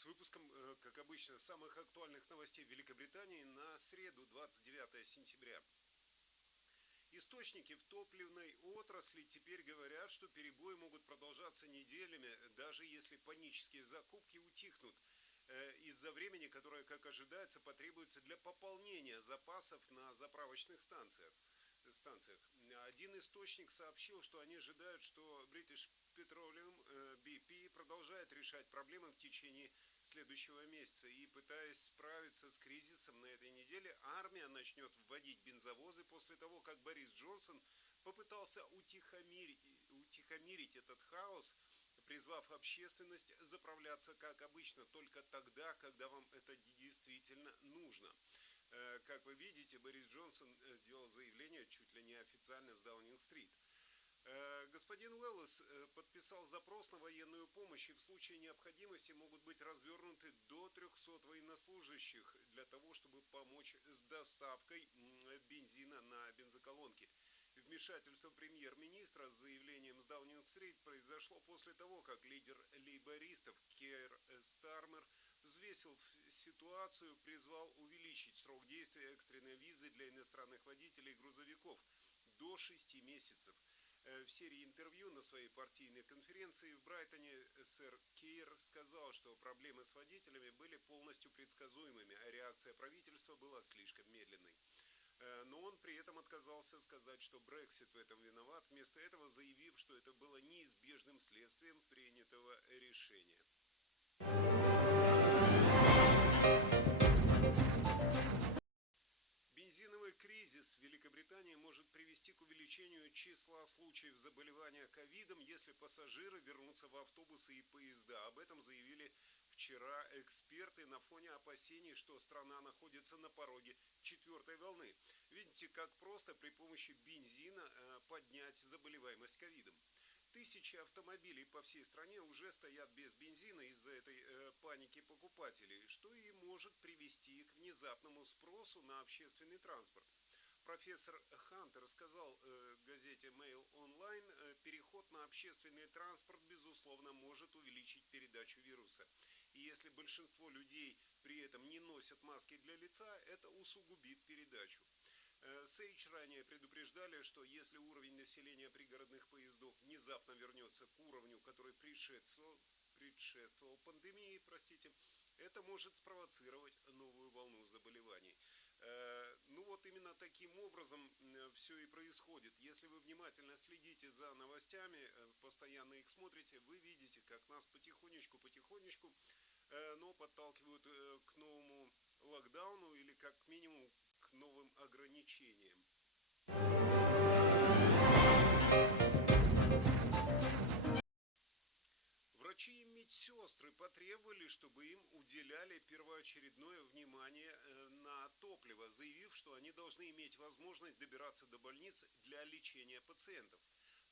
С выпуском, как обычно, самых актуальных новостей Великобритании на среду, 29 сентября. Источники в топливной отрасли теперь говорят, что перебои могут продолжаться неделями, даже если панические закупки утихнут, из-за времени, которое, как ожидается, потребуется для пополнения запасов на заправочных станциях. Один источник сообщил, что они ожидают, что British Petroleum BP продолжает решать проблемы в течение следующего месяца. И пытаясь справиться с кризисом на этой неделе, армия начнет вводить бензовозы после того, как Борис Джонсон попытался утихомирить этот хаос, призвав общественность заправляться как обычно, только тогда, когда вам это действительно нужно. Как вы видите, Борис Джонсон сделал заявление чуть ли не официально с Даунинг-стрит. Господин Уэллес подписал запрос на военную помощь, и в случае необходимости могут быть развернуты до 300 военнослужащих для того, чтобы помочь с доставкой бензина на бензоколонки. Вмешательство премьер-министра с заявлением с Даунинг-стрит произошло после того, как лидер лейбористов Кейр Стармер взвесил ситуацию, призвал увеличить срок действия экстренной визы для иностранных водителей грузовиков до 6 месяцев. В серии интервью на своей партийной конференции в Брайтоне сэр Кейр сказал, что проблемы с водителями были полностью предсказуемыми, а реакция правительства была слишком медленной. Но он при этом отказался сказать, что Брексит в этом виноват, вместо этого заявив, что это было неизбежным следствием принятого решения. Бензиновый кризис в Великобритании может привести к увеличению числа случаев заболевания ковидом, если пассажиры вернутся в автобусы и поезда. Об этом заявили вчера эксперты на фоне опасений, что страна находится на пороге четвертой волны. Видите, как просто при помощи бензина поднять заболеваемость ковидом. Тысячи автомобилей по всей стране уже стоят без бензина из-за этой паники покупателей, что и может привести к внезапному спросу на общественный транспорт. Профессор Хантер сказал газете Mail Online, переход на общественный транспорт, безусловно, может увеличить передачу вируса. И если большинство людей при этом не носят маски для лица, это усугубит передачу. Сейдж ранее предупреждали, что если уровень населения пригородных поездов внезапно вернется к уровню, который предшествовал пандемии, это может спровоцировать новую волну заболеваний. Ну вот именно таким образом все и происходит. Если вы внимательно следите за новостями, постоянно их смотрите, вы видите, как нас потихонечку, но подталкивают к новому локдауну или как минимум к новым ограничениям. Врачи и медсестры потребовали, чтобы им уделяли первоочередное внимание на топливо, заявив, что они должны иметь возможность добираться до больниц для лечения пациентов.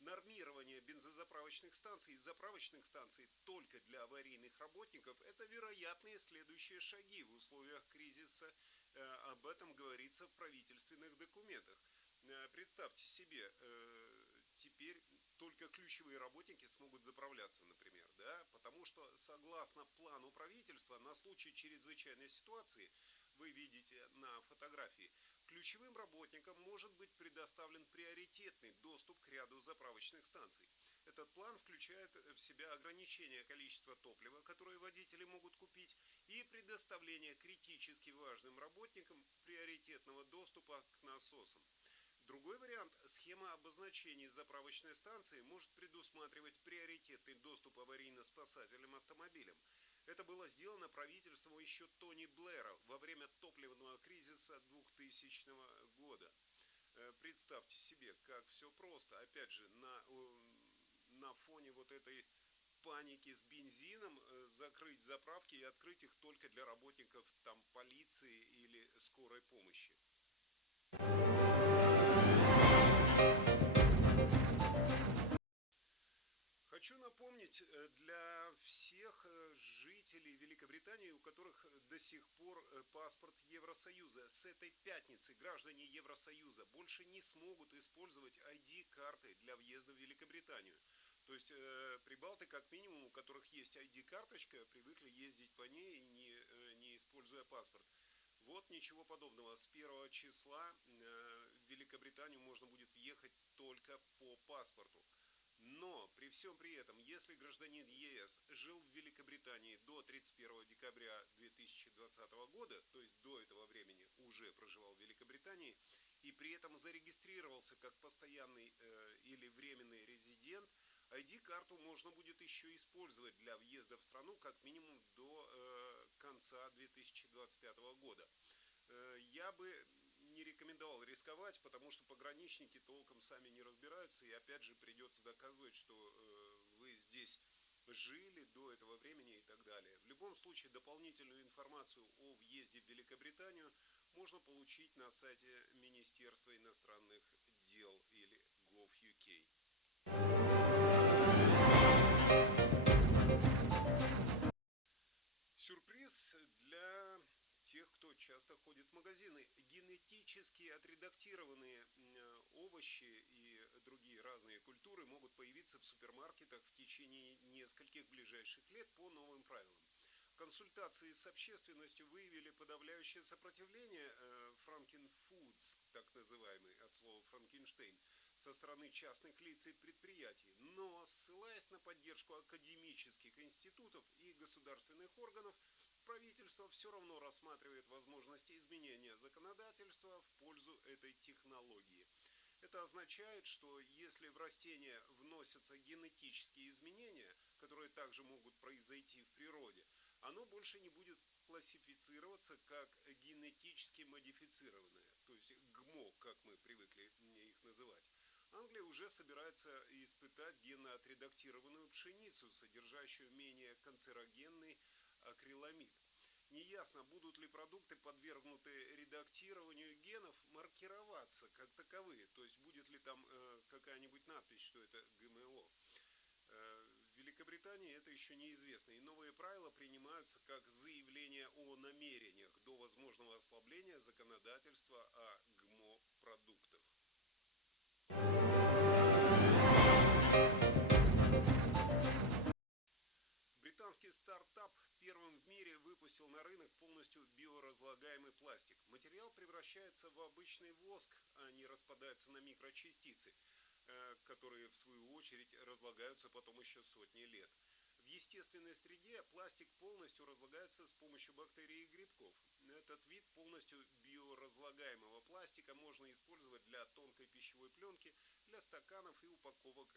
Нормирование бензозаправочных станций и заправочных станций только для аварийных работников – это вероятные следующие шаги в условиях кризиса. Об этом говорится в правительственных документах. Представьте себе, теперь только ключевые работники смогут заправляться, например, да, потому что согласно плану правительства на случай чрезвычайной ситуации, вы видите на фотографии, ключевым работникам может быть предоставлен приоритетный доступ к ряду заправочных станций. Этот план включает в себя ограничение количества топлива, которое водители могут купить, и предоставление критически важным работникам приоритетного доступа к насосам. Другой вариант – схема обозначений заправочной станции может предусматривать приоритетный доступ аварийно-спасательным автомобилям. Это было сделано правительством еще Тони Блэра во время топливного кризиса 2000 года. Представьте себе, как все просто. Опять же, на фоне вот этой паники с бензином закрыть заправки и открыть их только для работников там полиции или скорой помощи. Хочу напомнить для всех жителей Великобритании, у которых до сих пор паспорт Евросоюза, с этой пятницы граждане Евросоюза больше не смогут использовать ID-карты для въезда в Великобританию. То есть прибалты, как минимум, у которых есть ID-карточка, привыкли ездить по ней используя паспорт. Вот ничего подобного. С 1 числа в Великобританию можно будет въехать только по паспорту. Но при всем при этом, если гражданин ЕС жил в Великобритании до 31 декабря 2020 года, то есть до этого времени уже проживал в Великобритании, и при этом зарегистрировался как постоянный или временный резидент, ID-карту можно будет еще использовать для въезда в страну как минимум до конца 2025 года. Я бы не рекомендовал рисковать, потому что пограничники толком сами не разбираются, и опять же придется доказывать, что вы здесь жили до этого времени и так далее. В любом случае, дополнительную информацию о въезде в Великобританию можно получить на сайте Министерства иностранных дел или gov.uk. Сюрприз для тех, кто часто ходит в магазины. Генетически отредактированные овощи и другие разные культуры могут появиться в супермаркетах в течение нескольких ближайших лет по новым правилам. Консультации с общественностью выявили подавляющее сопротивление Frankenfoods, так называемый, от слова Франкенштейн, со стороны частных лиц и предприятий. Но, ссылаясь на поддержку академических институтов и государственных органов, правительство все равно рассматривает возможности изменения законодательства в пользу этой технологии. Это означает, что если в растения вносятся генетические изменения, которые также могут произойти в природе, оно больше не будет классифицироваться как генетически модифицированное, то есть ГМО, как мы привыкли их называть. Англия уже собирается испытать генно отредактированную пшеницу, содержащую менее канцерогенный акриламид. Неясно, будут ли продукты, подвергнутые редактированию генов, маркироваться как таковые, то есть будет ли там какая-нибудь надпись, что это ГМО. В Великобритании это еще неизвестно, и новые правила принимаются как заявление о намерениях до возможного ослабления законодательства о ГМО-продуктах. Британский стартап первым в мире выпустил на рынок полностью биоразлагаемый пластик. Материал превращается в обычный воск, а не распадается на микрочастицы, которые в свою очередь разлагаются потом еще сотни лет. В естественной среде пластик полностью разлагается с помощью бактерий и грибков. Этот вид полностью биоразлагаемого пластика можно использовать для тонкой пищевой пленки, для стаканов и упаковок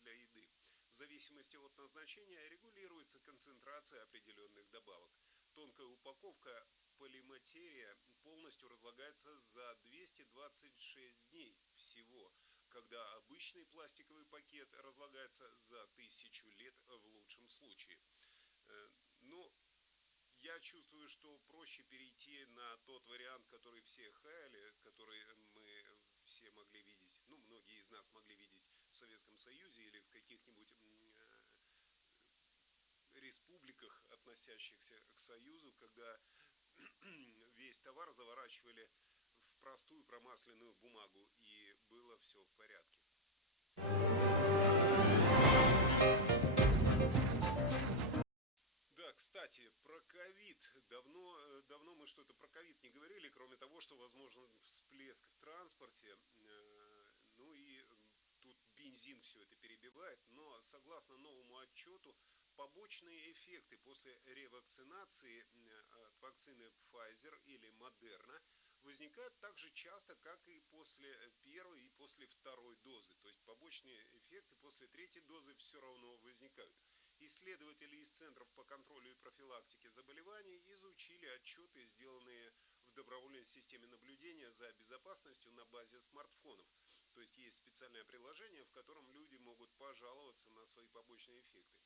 для еды. В зависимости от назначения регулируется концентрация определенных добавок. Тонкая упаковка полиматерия полностью разлагается за 226 дней всего, когда обычный пластиковый пакет разлагается за 1000 лет в лучшем случае. Но я чувствую, что проще перейти на тот вариант, который все хаяли, который мы все могли видеть, многие из нас могли видеть в Советском Союзе или в каких-нибудь республиках, относящихся к Союзу, когда весь товар заворачивали в простую промасленную бумагу, и было все в порядке. Да, кстати, про ковид. Давно мы что-то про ковид не говорили, кроме того, что возможен всплеск в транспорте. Тут бензин все это перебивает, но согласно новому отчету, побочные эффекты после ревакцинации от вакцины Pfizer или Moderna возникают так же часто, как и после первой и после второй дозы. То есть побочные эффекты после третьей дозы все равно возникают. Исследователи из Центров по контролю и профилактике заболеваний изучили отчеты, сделанные в добровольной системе наблюдения за безопасностью на базе смартфонов. То есть есть специальное приложение, в котором люди могут пожаловаться на свои побочные эффекты.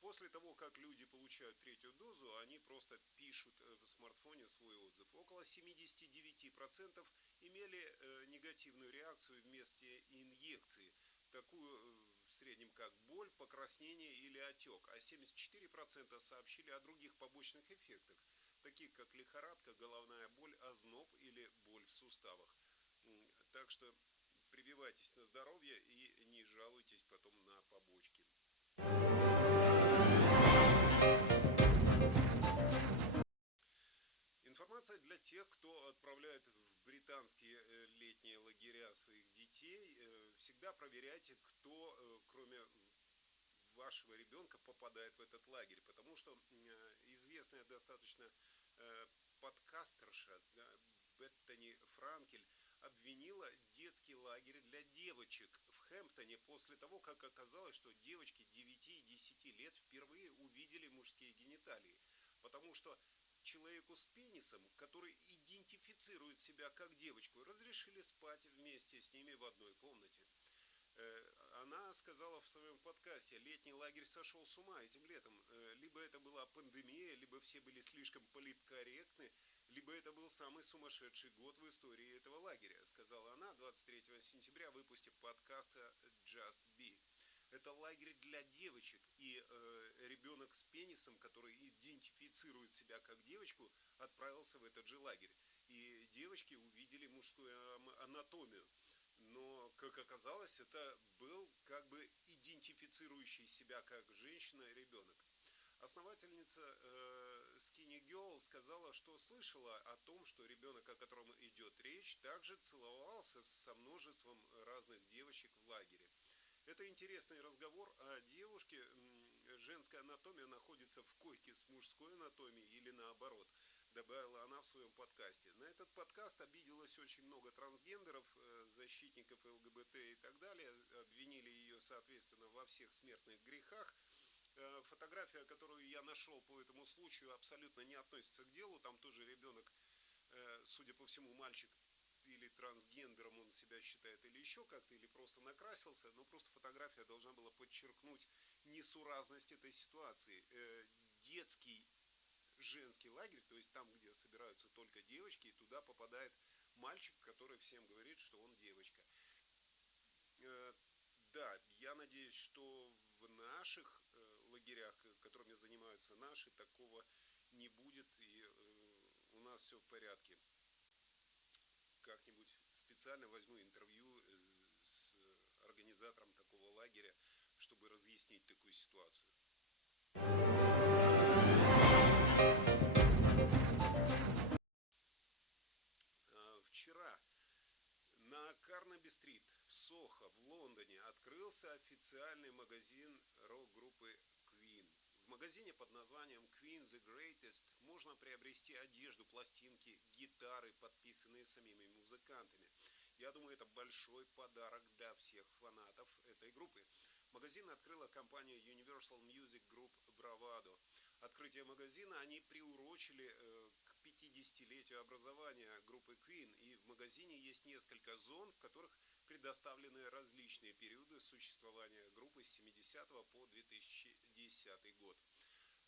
После того, как люди получают третью дозу, они просто пишут в смартфоне свой отзыв. Около 79% имели негативную реакцию вместе инъекции, такую в среднем как боль, покраснение или отек, а 74% сообщили о других побочных эффектах, таких как лихорадка, головная боль, озноб или боль в суставах. Так что прививайтесь на здоровье и не жалуйтесь потом на побочки. всегда проверяйте, кто, кроме вашего ребенка, попадает в этот лагерь, потому что известная достаточно подкастерша, да, Беттани Франкель обвинила детский лагерь для девочек в Хэмптоне после того, как оказалось, что девочки 9 и 10 лет впервые увидели мужские гениталии. Потому что человеку с пенисом, который идентифицирует себя как девочку, разрешили спать вместе с ними в одной комнате. Она сказала в своем подкасте: летний лагерь сошел с ума этим летом. Либо это была пандемия, либо все были слишком политкорректны, либо это был самый сумасшедший год в истории этого лагеря, сказала она 23 сентября, выпустив подкаста Just Be. Это лагерь для девочек, и ребенок с пенисом, который идентифицирует себя как девочку, отправился в этот же лагерь. И девочки увидели мужскую анатомию. Но, как оказалось, это был как бы идентифицирующий себя как женщина ребенок. Основательница Skinny Girl сказала, что слышала о том, что ребенок, о котором идет речь, также целовался со множеством разных девочек в лагере. Это интересный разговор о девушке. Женская анатомия находится в койке с мужской анатомией или наоборот, добавила она в своем подкасте. На этот подкаст обиделось очень много трансгендеров, защитников ЛГБТ и так далее. Обвинили ее, соответственно, во всех смертных грехах. Фотография, которую я нашел по этому случаю, абсолютно не относится к делу. Там тоже ребенок, судя по всему, мальчик, или трансгендером он себя считает, или еще как-то, или просто накрасился. Но просто фотография должна была подчеркнуть несуразность этой ситуации. Детский женский лагерь, то есть там, где собираются только девочки, и туда попадает мальчик, который всем говорит, что он девочка. Да, я надеюсь, что в наших лагерях, которыми занимаются наши, такого не будет, и у нас все в порядке. Как-нибудь специально возьму интервью с организатором такого лагеря, чтобы разъяснить такую ситуацию. Вчера на Карнаби-стрит в Сохо в Лондоне открылся официальный магазин рок-группы Queen. В магазине под названием Queen The Greatest можно приобрести одежду, пластинки, гитары, подписанные самими музыкантами. Я думаю, это большой подарок для всех фанатов этой группы. Магазин открыла компания Universal Music Group Bravado. Открытие магазина они приурочили к 50-летию образования группы Queen, и в магазине есть несколько зон, в которых предоставлены различные периоды существования группы с 70 по 2010 год.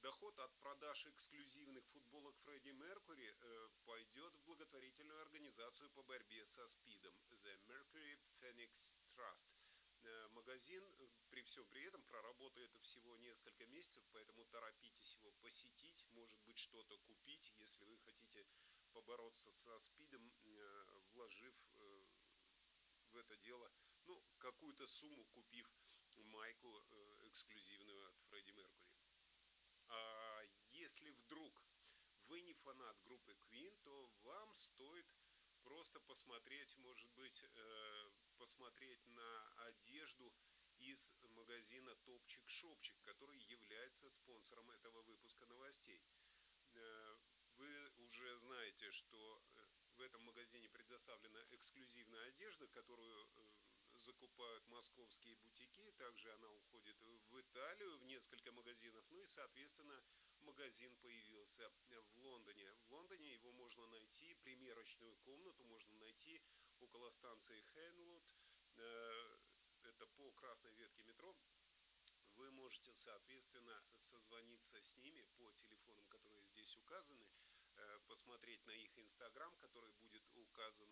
Доход от продаж эксклюзивных футболок Фредди Меркьюри пойдет в благотворительную организацию по борьбе со СПИДом The Mercury Phoenix Trust. Магазин при всем при этом проработает всего несколько месяцев, поэтому торопитесь его посетить, может быть, что-то купить, если вы хотите побороться со СПИДом, вложив в это дело какую-то сумму, купив майку эксклюзивную от Фредди Меркьюри. А если вдруг вы не фанат группы Queen, то вам стоит просто посмотреть, может быть, посмотреть на одежду из магазина Топчик-Шопчик, который является спонсором этого выпуска новостей. Вы уже знаете, что в этом магазине предоставлена эксклюзивная одежда, которую закупают московские бутики. Также она уходит в Италию, в несколько магазинов. Ну и, соответственно, магазин появился в Лондоне. В Лондоне его можно найти, примерочную комнату можно найти около станции Хенлот. Это по красной ветке метро. Вы можете, соответственно, созвониться с ними по телефонам, которые здесь указаны, посмотреть на их инстаграм, который будет указан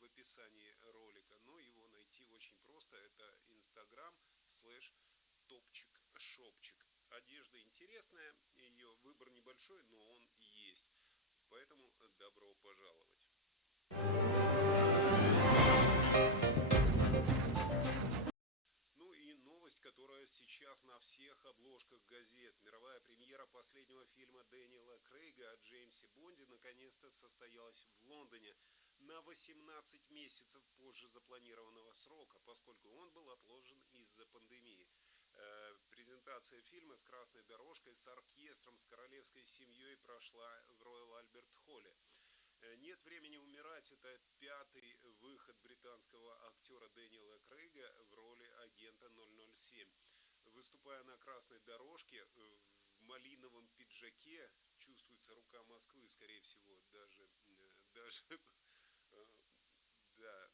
в описании ролика. Но его найти очень просто. Это instagram/топчик-шопчик. Одежда интересная, ее выбор небольшой, но он есть. Поэтому добро пожаловать. Ну и новость, которая сейчас на всех обложках газет. Мировая премьера последнего фильма Дэниела Крейга о Джеймсе Бонде наконец-то состоялась в Лондоне. на 18 месяцев позже запланированного срока, поскольку он был отложен из-за пандемии. Презентация фильма с красной дорожкой, с оркестром, с королевской семьей прошла в Роял Альберт Холле. «Нет времени умирать» — это 5-й выход британского актера Дэниела Крейга в роли агента 007. Выступая на красной дорожке в малиновом пиджаке, чувствуется рука Москвы, скорее всего, даже да,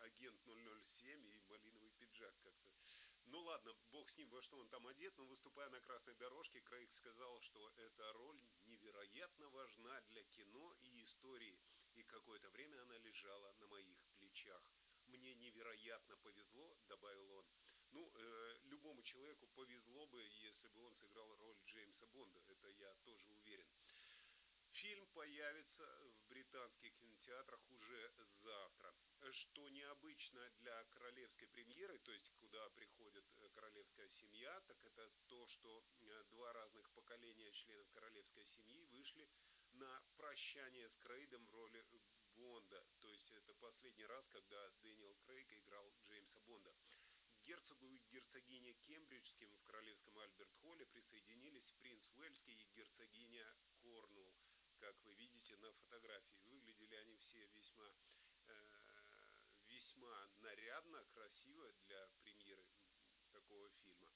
агент 007 и малиновый пиджак как-то. Ну ладно, бог с ним, во что он там одет, но выступая на красной дорожке, Крейг сказал, что эта роль невероятно важна для кино и истории, и какое-то время она лежала на моих плечах. Мне невероятно повезло, добавил он. Ну, любому человеку повезло бы, если бы он сыграл роль Джеймса Бонда, это я тоже уверен. Фильм появится в британских кинотеатрах уже завтра. Что необычно для королевской премьеры, то есть куда приходит королевская семья, так это то, что два разных поколения членов королевской семьи вышли на прощание с Крейгом в роли Бонда. То есть это последний раз, когда Дэниел Крейг играл Джеймса Бонда. К герцогу и герцогине Кембриджским в королевском Альберт-Холле присоединились принц Уэльский и герцогиня Корнуолл. Как вы видите на фотографии, выглядели они все весьма нарядно, красиво для премьеры такого фильма.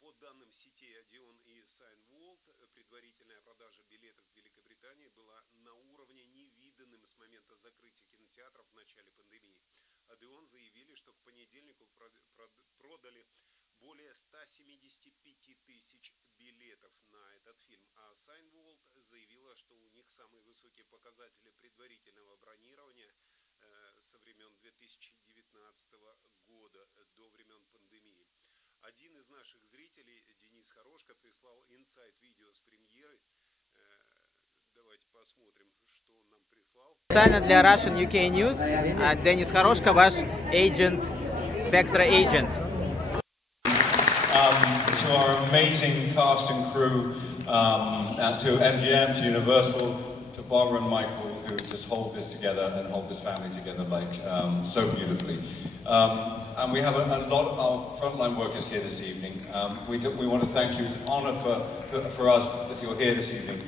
По данным сетей Odeon и Cineworld, предварительная продажа билетов в Великобритании была на уровне невиданным с момента закрытия кинотеатров в начале пандемии. Odeon заявили, что к понедельнику продали более 175 тысяч билетов на этот фильм, а Cineworld заявила, что у них самые высокие показатели предварительного бронирования со времен 2019 года, до времен пандемии. Один из наших зрителей, Денис Хорошко, прислал инсайд-видео с премьеры. Давайте посмотрим, что он нам прислал. Специально для Russian UK News, Денис Хорошко, ваш agent, Spectre agent. To our amazing cast and crew, to MGM, to Universal, to Barbara and Michael, who just hold this together and hold this family together like so beautifully. And we have a lot of frontline workers here this evening. We want to thank you. It's an honor for us that you're here this evening.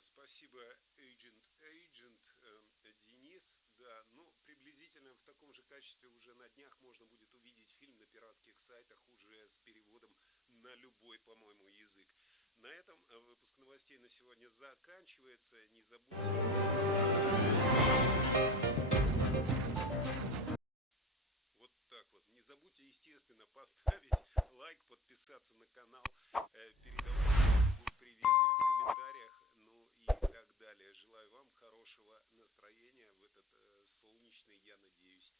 Спасибо, agent Денис. Да, ну, приблизительно в таком же качестве уже на днях можно будет увидеть фильм на пиратских сайтах уже с переводом на любой, по-моему, язык. На этом выпуск новостей на сегодня заканчивается. Не забудьте. Вот так вот. Не забудьте, естественно, поставить лайк, подписаться на канал, передавать приветы в комментариях, ну и так далее. Желаю вам хорошего настроения в этот солнечный, я надеюсь,